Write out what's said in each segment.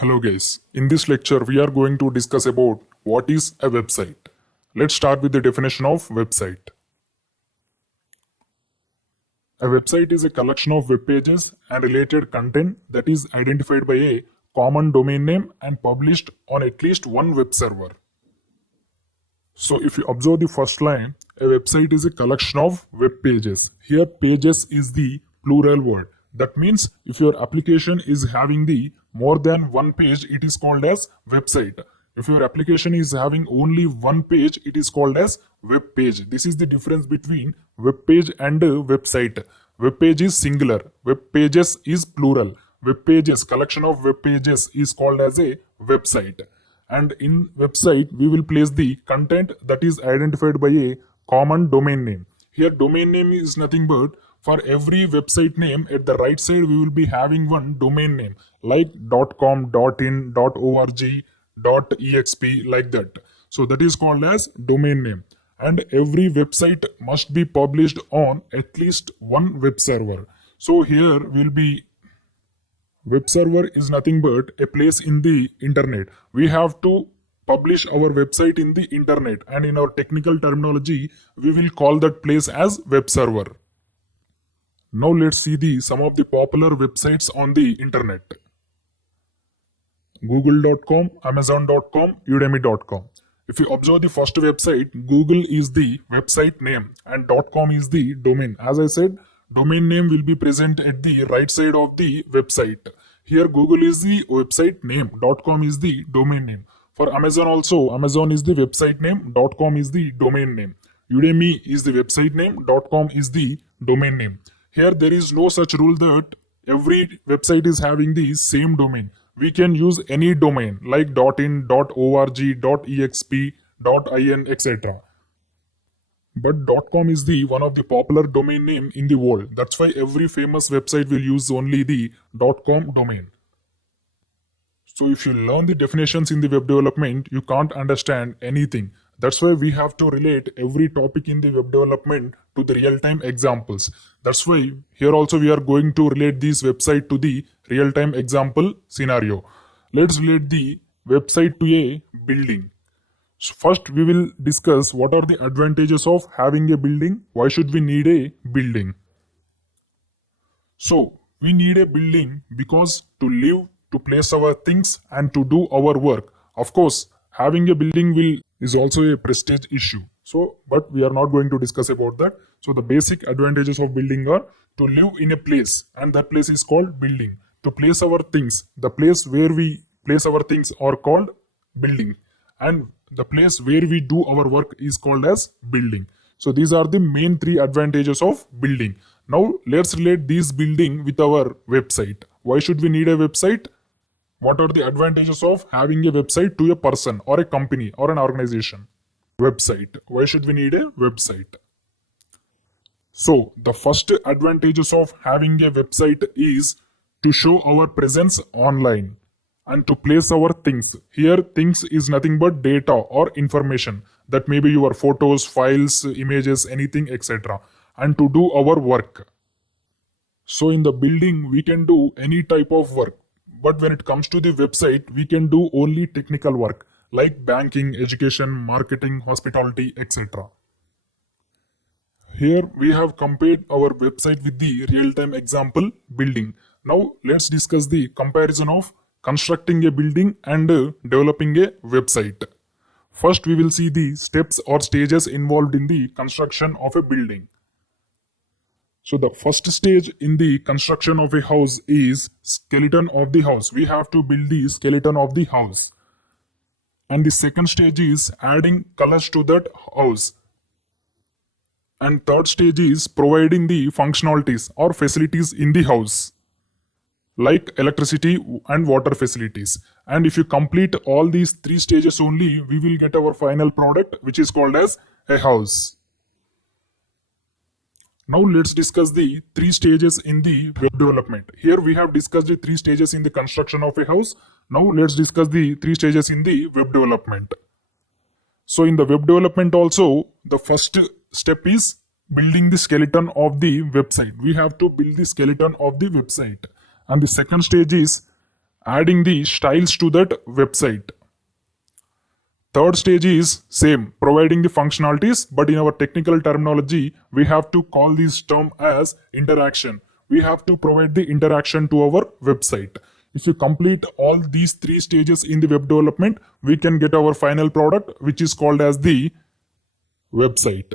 Hello guys, in this lecture we are going to discuss about what is a website. Let's start with the definition of website. A website is a collection of web pages and related content that is identified by a common domain name and published on at least one web server. So if you observe the first line, a website is a collection of web pages. Here pages is the plural word. That means if your application is having the more than one page, it is called as website. If your application is having only one page, it is called as web page. This is the difference between web page and website. Web page is singular, web pages is plural. Web pages, collection of web pages is called as a website. And in website, we will place the content that is identified by a common domain name. Here domain name is nothing but for every website name at the right side we will be having one domain name like .com, .in, .org, .exp like that. So that is called as domain name. And every website must be published on at least one web server. So here will be web server is nothing but a place in the internet. We have to publish our website in the internet, and in our technical terminology we will call that place as web server. Now let's see some of the popular websites on the internet. Google.com, Amazon.com, Udemy.com. If you observe the first website, Google is the website name and .com is the domain. As I said, domain name will be present at the right side of the website. Here Google is the website name, .com is the domain name. For Amazon also, Amazon is the website name, .com is the domain name. Udemy is the website name, .com is the domain name. Here there is no such rule that every website is having the same domain. We can use any domain like .in, .org, .exp, .in, etc. But .com is the one of the popular domain name in the world. That's why every famous website will use only the .com domain. So if you learn the definitions in the web development, you can't understand anything. That's why we have to relate every topic in the web development to the real-time examples. That's why here also we are going to relate this website to the real-time example scenario. Let's relate the website to a building. So first we will discuss what are the advantages of having a building. Why should we need a building? So we need a building because to live, to place our things and to do our work. Of course, having a building is also a prestige issue. But we are not going to discuss about that. So the basic advantages of building are to live in a place, and that place is called building. To place our things, the place where we place our things are called building, and the place where we do our work is called as building. So these are the main three advantages of building. Now let's relate this building with our website. Why should we need a website? What are the advantages of having a website to a person or a company or an organization? Website. Why should we need a website? So the first advantages of having a website is to show our presence online and to place our things. Here things is nothing but data or information, that may be your photos, files, images, anything, etc. and to do our work. So in the building we can do any type of work. But when it comes to the website, we can do only technical work like banking, education, marketing, hospitality, etc. Here we have compared our website with the real-time example building. Now let's discuss the comparison of constructing a building and developing a website. First we will see the steps or stages involved in the construction of a building. So the first stage in the construction of a house is skeleton of the house. We have to build the skeleton of the house. And the second stage is adding colors to that house. And third stage is providing the functionalities or facilities in the house, like electricity and water facilities. And if you complete all these three stages only, we will get our final product, which is called as a house. Now let's discuss the three stages in the web development. Here we have discussed the three stages in the construction of a house. Now let's discuss the three stages in the web development. So in the web development also, the first step is building the skeleton of the website. We have to build the skeleton of the website. And the second stage is adding the styles to that website. Third stage is same, providing the functionalities, but in our technical terminology, we have to call this term as interaction. We have to provide the interaction to our website. If you complete all these three stages in the web development, we can get our final product, which is called as the website.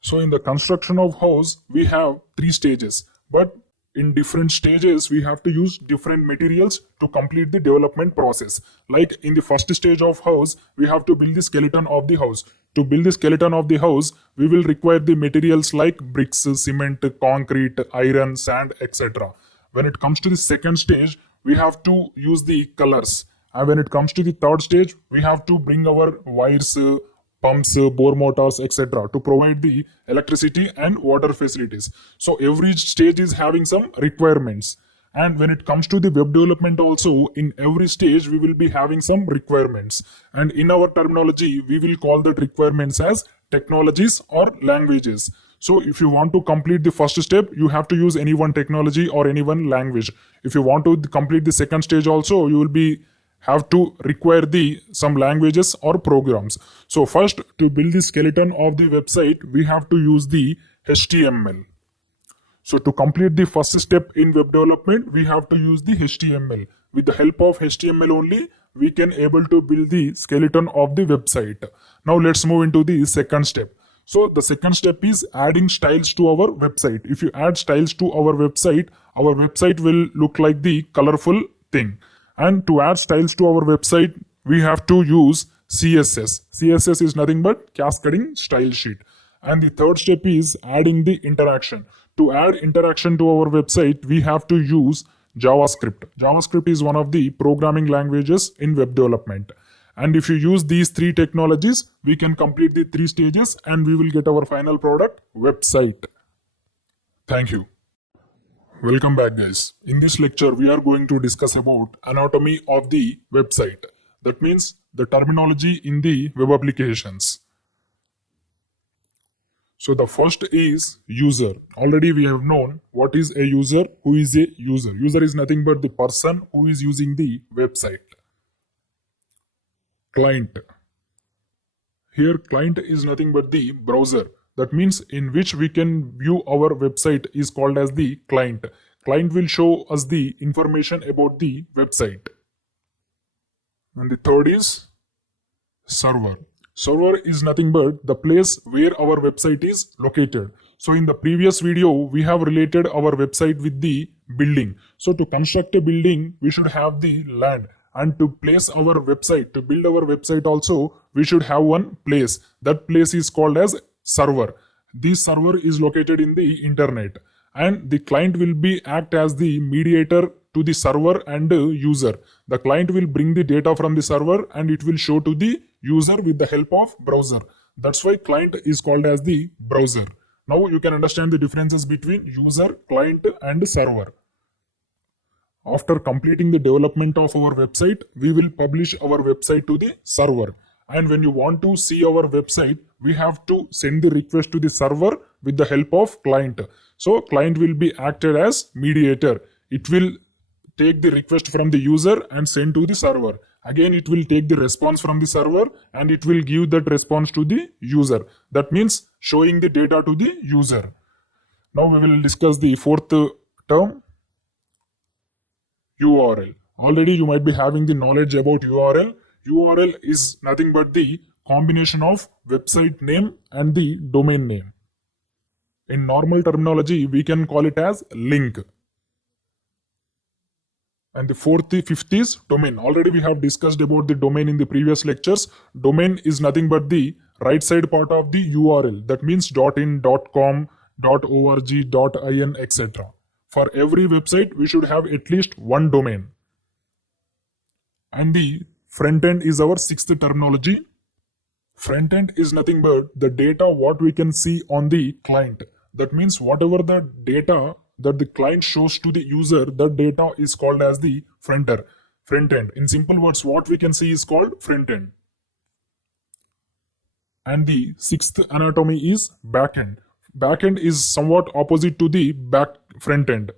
So in the construction of house, we have three stages, but in different stages, we have to use different materials to complete the development process. Like in the first stage of house, we have to build the skeleton of the house. To build the skeleton of the house, we will require the materials like bricks, cement, concrete, iron, sand, etc. When it comes to the second stage, we have to use the colors. And when it comes to the third stage, we have to bring our wires, pumps, bore motors, etc. to provide the electricity and water facilities. So every stage is having some requirements. And when it comes to the web development also, in every stage we will be having some requirements. And in our terminology, we will call that requirements as technologies or languages. So if you want to complete the first step, you have to use any one technology or any one language. If you want to complete the second stage also, you will be have to require the some languages or programs. So first, to build the skeleton of the website, we have to use the HTML. So to complete the first step in web development, we have to use the HTML. With the help of HTML only, we can able to build the skeleton of the website. Now let's move into the second step. So the second step is adding styles to our website. If you add styles to our website will look like the colorful thing. And to add styles to our website, we have to use CSS. CSS is nothing but Cascading Style Sheet. And the third step is adding the interaction. To add interaction to our website, we have to use JavaScript. JavaScript is one of the programming languages in web development. And if you use these three technologies, we can complete the three stages and we will get our final product, website. Thank you. Welcome back, guys. In this lecture, we are going to discuss about anatomy of the website. That means the terminology in the web applications. So the first is user. Already we have known what is a user, who is a user. User is nothing but the person who is using the website. Client. Here client is nothing but the browser. That means in which we can view our website is called as the client. Client will show us the information about the website. And the third is server. Server is nothing but the place where our website is located. So in the previous video, we have related our website with the building. So to construct a building, we should have the land. And to place our website, to build our website also, we should have one place. That place is called as server. This server is located in the internet, and the client will be act as the mediator to the server and the user. The client will bring the data from the server and it will show to the user with the help of browser. That's why client is called as the browser. Now you can understand the differences between user, client and server. After completing the development of our website, we will publish our website to the server. And when you want to see our website, we have to send the request to the server with the help of client. So client will be acted as mediator. It will take the request from the user and send to the server. Again, it will take the response from the server and it will give that response to the user. That means showing the data to the user. Now we will discuss the fourth term, URL. Already you might be having the knowledge about URL. URL is nothing but the combination of website name and the domain name. In normal terminology, we can call it as link. And the fifth is domain. Already we have discussed about the domain in the previous lectures. Domain is nothing but the right side part of the URL. That means .in, .com, .org, .in, etc. For every website, we should have at least one domain. And the front end is our sixth terminology. Front end is nothing but the data what we can see on the client. That means whatever the data that the client shows to the user, that data is called as the front end. In simple words, what we can see is called front end. And the sixth anatomy is back end. Back end is somewhat opposite to the front end.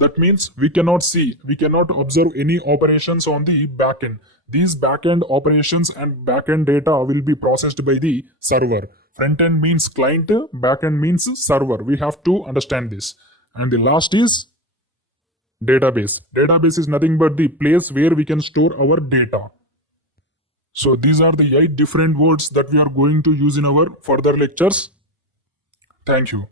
That means we cannot see, we cannot observe any operations on the backend. These backend operations and backend data will be processed by the server. Front-end means client, backend means server. We have to understand this. And the last is database. Database is nothing but the place where we can store our data. So these are the 8 different words that we are going to use in our further lectures. Thank you.